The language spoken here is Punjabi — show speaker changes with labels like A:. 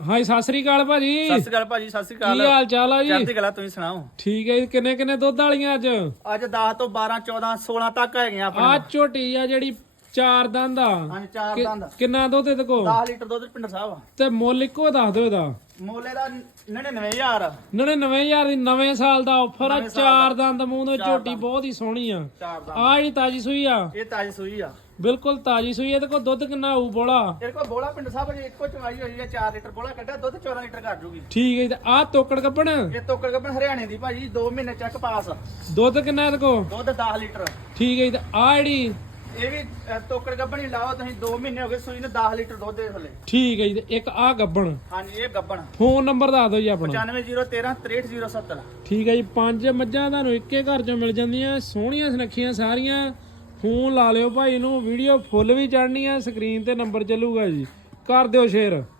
A: ਹਾਈ ਸਤਿ ਸ੍ਰੀ ਅਕਾਲ ਭਾਜੀ।
B: ਸਤਿ ਸ਼੍ਰੀ ਅਕਾਲ ਭਾਜੀ ਸਤਿ ਸ਼੍ਰੀ
A: ਕੀ
B: ਅਕਾਲ
A: ਹਾਲ ਚਾਲ ਆ ਜੀ?
B: ਚੜ੍ਹਦੀ ਕਲਾ ਤੁਸੀਂ ਸੁਣਾਓ?
A: ਠੀਕ ਹੈ ਜੀ ਕਿੰਨੇ ਕਿੰਨੇ ਦੁੱਧ ਵਾਲੀਆਂ ਅੱਜ?
B: ਅੱਜ 10 ਤੋਂ 12 14 16 ਤੱਕ ਹੈਗੀਆਂ
A: ਆ
B: ਆਪਣੇ
A: ਝੋਟੀ ਆ ਜਿਹੜੀ ਚਾਰ ਦੰਦ ਆ।
B: ਹਾਂਜੀ ਚਾਰ
A: ਕਿ-
B: ਦੰਦ
A: ਕਿੰਨਾ ਦੁੱਧ ਇਹਦੇ ਕੋ
B: 10 ਲੀਟਰ ਦੁੱਧ ਪਿੰਡਰ ਸਾਹਿਬ
A: ਤੇ ਮੁੱਲ ਇੱਕੋ ਦੱਸ ਦਿਓ ਇਹਦਾ।
B: ਮੋਲੇ ਦਾ 99000
A: 99000 ਦੀ ਨਵੇਂ ਸਾਲ ਦਾ ਆਫਰ ਆ ਚਾਰ ਦੰਦ ਮੂੰਹ ਤੋਂ ਝੋਟੀ ਬਹੁਤ ਹੀ ਸੋਹਣੀ ਆ।
B: ਚਾਰ ਦੰਦ।
A: ਆ ਜਿਹੜੀ ਤਾਜੀ ਸੂਈ ਆ।
B: ਇਹ ਤਾਜੀ ਸੂਈ ਆ।
A: ਬਿਲਕੁਲ ਤਾਜੀ ਸੂਈ ਇਹਦੇ ਕੋਲ ਦੁੱਧ ਕਿੰਨਾ ਹੋਊ ਬੋਲਾ?
B: ਇਹਦੇ ਕੋਲ ਬੋਲਾ ਪਿੰਡ ਸਾਹਿਬ ਜੀ ਇੱਕੋ ਚਵਾਈ ਹੋਈ ਹੈ 4 ਲੀਟਰ ਬੋਲਾ ਕੱਢਿਆ ਦੁੱਧ 14 ਲੀਟਰ ਕਰ ਜੂਗੀ।
A: ਠੀਕ ਹੈ ਜੀ ਤੇ ਆ ਤੋਕੜ ਕੱਪਣ?
B: ਇਹ ਤੋਕੜ ਗੱਬਣ ਹਰਿਆਣੇ ਦੀ ਭਾਜੀ 2 ਮਹੀਨੇ ਚੱਕ ਪਾਸ
A: ਦੁੱਧ ਕਿੰਨਾ ਇਹਦੇ ਕੋ
B: ਦੁੱਧ 10 ਲੀਟਰ।
A: ਠੀਕ ਹੈ ਜੀ ਤੇ ਆ ਜਿਹੜੀ
B: ਇਹ ਵੀ ਅ, ਤੋਕੜ ਗੱਬਣ ਹੀ ਲਾਓ ਤੁਸੀਂ 2 ਮਹੀਨੇ ਹੋ ਗਏ ਸੂਈ ਨੂੰ 10 ਲੀਟਰ ਦੁੱਧ ਦੇ ਥੱਲੇ।
A: ਠੀਕ ਹੈ ਜੀ ਤੇ ਇੱਕ ਆ ਗੱਬਣ।
B: ਹਾਂਜੀ ਇਹ ਗੱਬਣ।
A: ਫੋਨ ਨੰਬਰ ਦੱਸ ਦਿਓ ਜੀ ਆਪਣਾ।
B: 95013 63070
A: ਠੀਕ ਹੈ ਜੀ ਪੰਜ ਮੱਝਾਂ ਤੁਹਾਨੂੰ ਇੱਕੇ ਘਰ ਚੋਂ ਮਿਲ ਜਾਂਦੀਆਂ ਸੋਹਣੀਆਂ ਸੁਨੱਖੀਆਂ ਸਾਰੀਆਂ। ਫੋਨ ਲਾ ਲਿਓ ਭਾਈ ਨੂੰ ਵੀਡੀਓ ਫੁੱਲ ਵੀ ਚੜਨੀ ਆ ਸਕਰੀਨ ਤੇ ਨੰਬਰ ਚੱਲੂਗਾ ਜੀ। ਕਰ ਦਿਓ ਸ਼ੇਅਰ